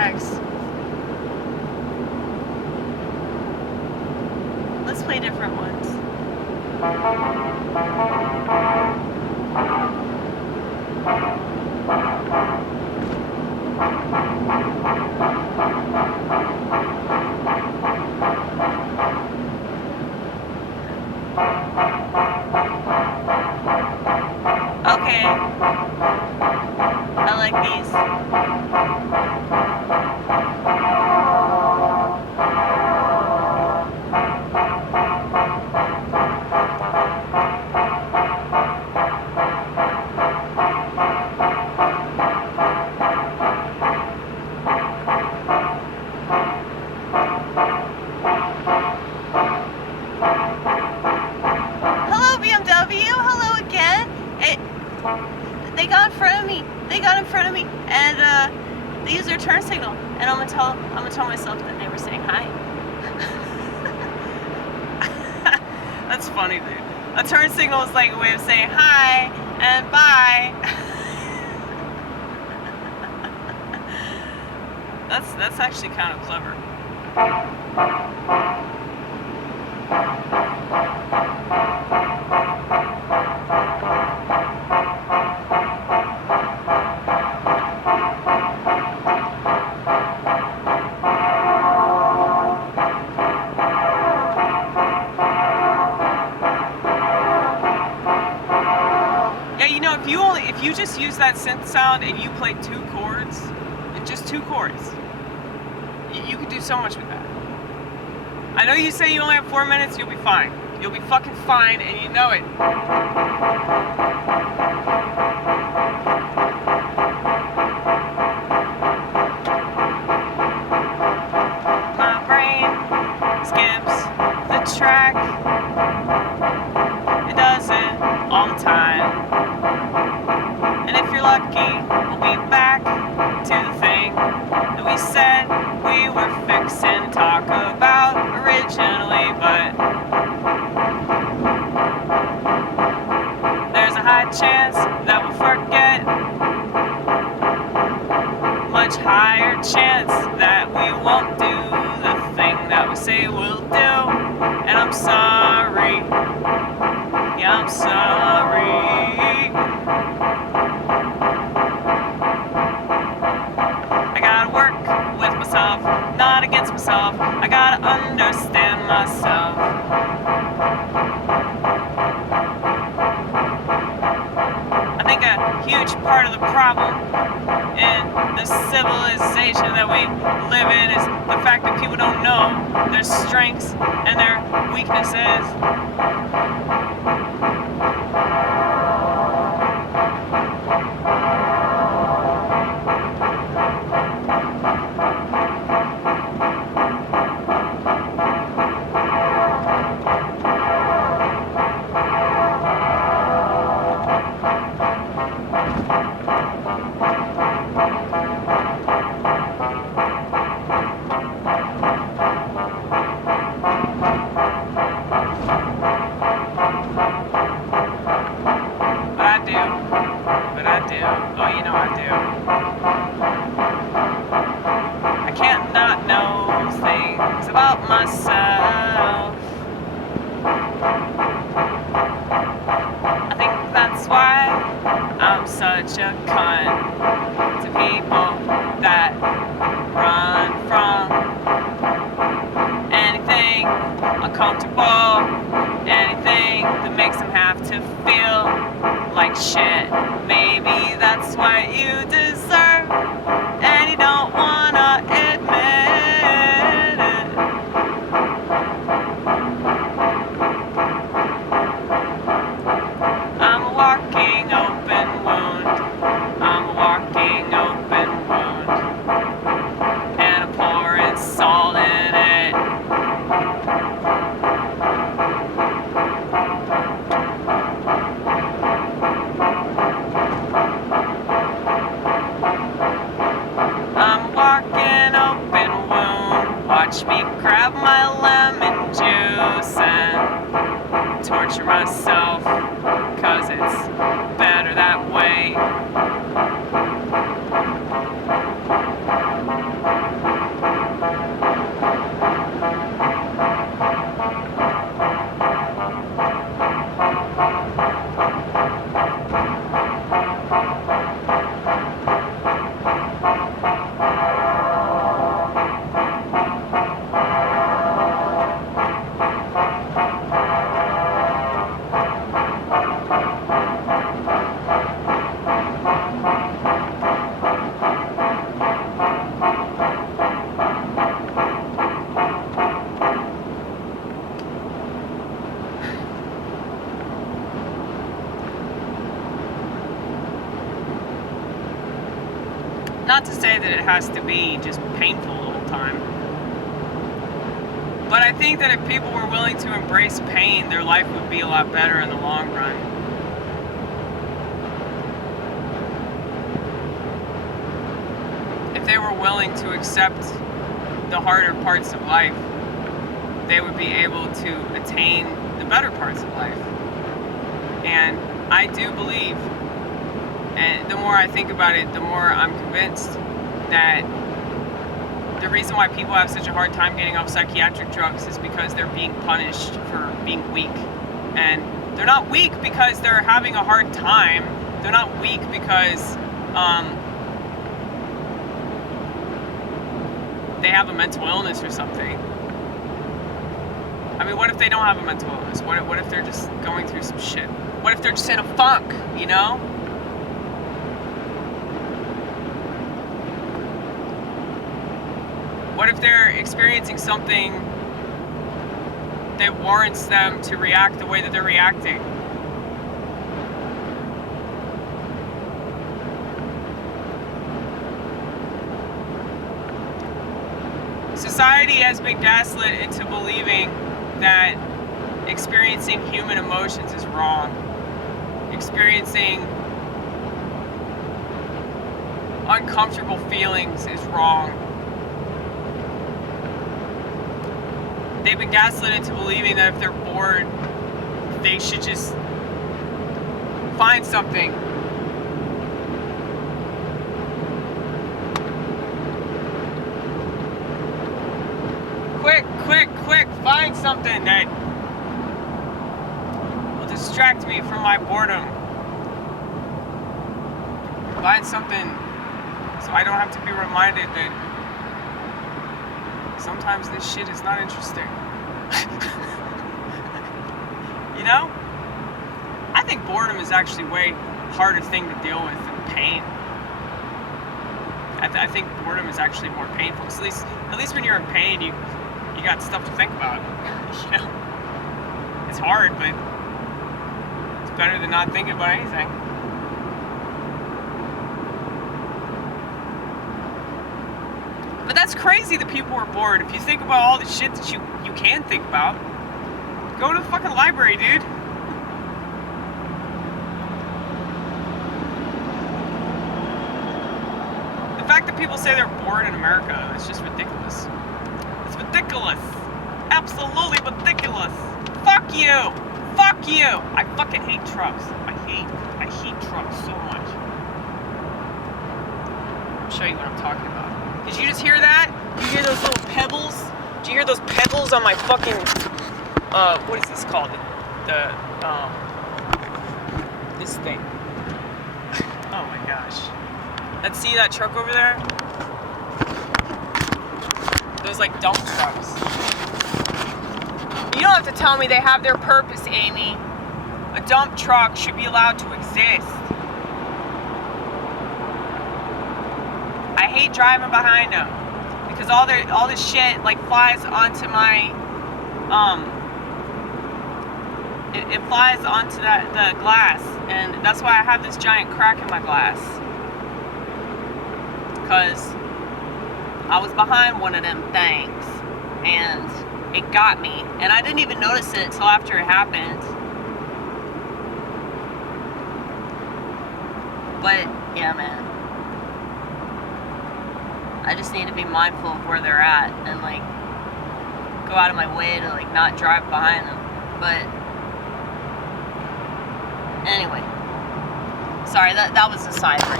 tags. Let's play different ones. Okay. I like these. Hello, BMW. Hello again. They got in front of me. They got in front of me, and they used their turn signal. And I'm gonna tell myself that they were saying hi. That's funny, dude. A turn signal is like a way of saying hi and bye. That's actually kind of clever. If you just use that synth sound and you play 2 chords, just 2 chords, you could do so much with that. I know you say you only have 4 minutes, you'll be fine. You'll be fucking fine, and you know it. My brain skips the track. It does it all the time. And if you're lucky, we'll be back to the thing that we said we were fixing to talk about originally, but there's a high chance that we'll forget. Much higher chance that we won't do the thing that we say we'll do. And I'm sorry. Yeah, I'm sorry. Not against myself, I gotta understand myself. I think a huge part of the problem in the civilization that we live in is the fact that people don't know their strengths and their weaknesses. I can't not know things about myself. I think that's why I'm such a cunt to people that run from anything uncomfortable, anything that makes them have to feel like shit. Maybe that's what you deserve, and you don't wanna admit it. I'm a walking open wound. I'm a walking open wound, and I'm pouring salt in it. Watch me grab my lemon juice and torture myself, 'cause it's better that way. Not to say that it has to be just painful the whole time. But I think that if people were willing to embrace pain, their life would be a lot better in the long run. If they were willing to accept the harder parts of life, they would be able to attain the better parts of life. And I do believe, and the more I think about it, the more I'm convinced that the reason why people have such a hard time getting off psychiatric drugs is because they're being punished for being weak. And they're not weak because they're having a hard time. They're not weak because they have a mental illness or something. I mean, what if they don't have a mental illness? What if they're just going through some shit? What if they're just in a funk, you know? What if they're experiencing something that warrants them to react the way that they're reacting? Society has been gaslit into believing that experiencing human emotions is wrong. Experiencing uncomfortable feelings is wrong. They've been gaslit into believing that if they're bored, they should just find something. Quick, find something that will distract me from my boredom. Find something so I don't have to be reminded that sometimes this shit is not interesting. You know? I think boredom is actually a way harder thing to deal with than pain. I think boredom is actually more painful. At least when you're in pain, you got stuff to think about. You know? It's hard, but it's better than not thinking about anything. But that's crazy that people are bored. If you think about all the shit that you can think about, go to the fucking library, dude. The fact that people say they're bored in America is just ridiculous. It's ridiculous. Absolutely ridiculous. Fuck you. Fuck you. I fucking hate trucks. I hate trucks so much. I'll show you what I'm talking about. Did you just hear that? Did you hear those little pebbles? Did you hear those pebbles on my fucking, what is this called? This thing. Oh my gosh. Let's see that truck over there? Those like dump trucks. You don't have to tell me they have their purpose, Amy. A dump truck should be allowed to exist. I hate driving behind them because all this shit like flies onto my it flies onto the glass, and that's why I have this giant crack in my glass, because I was behind one of them things and it got me, and I didn't even notice it until after it happened. But yeah, man, I just need to be mindful of where they're at and like go out of my way to like not drive behind them. But anyway, sorry, that was a side rant.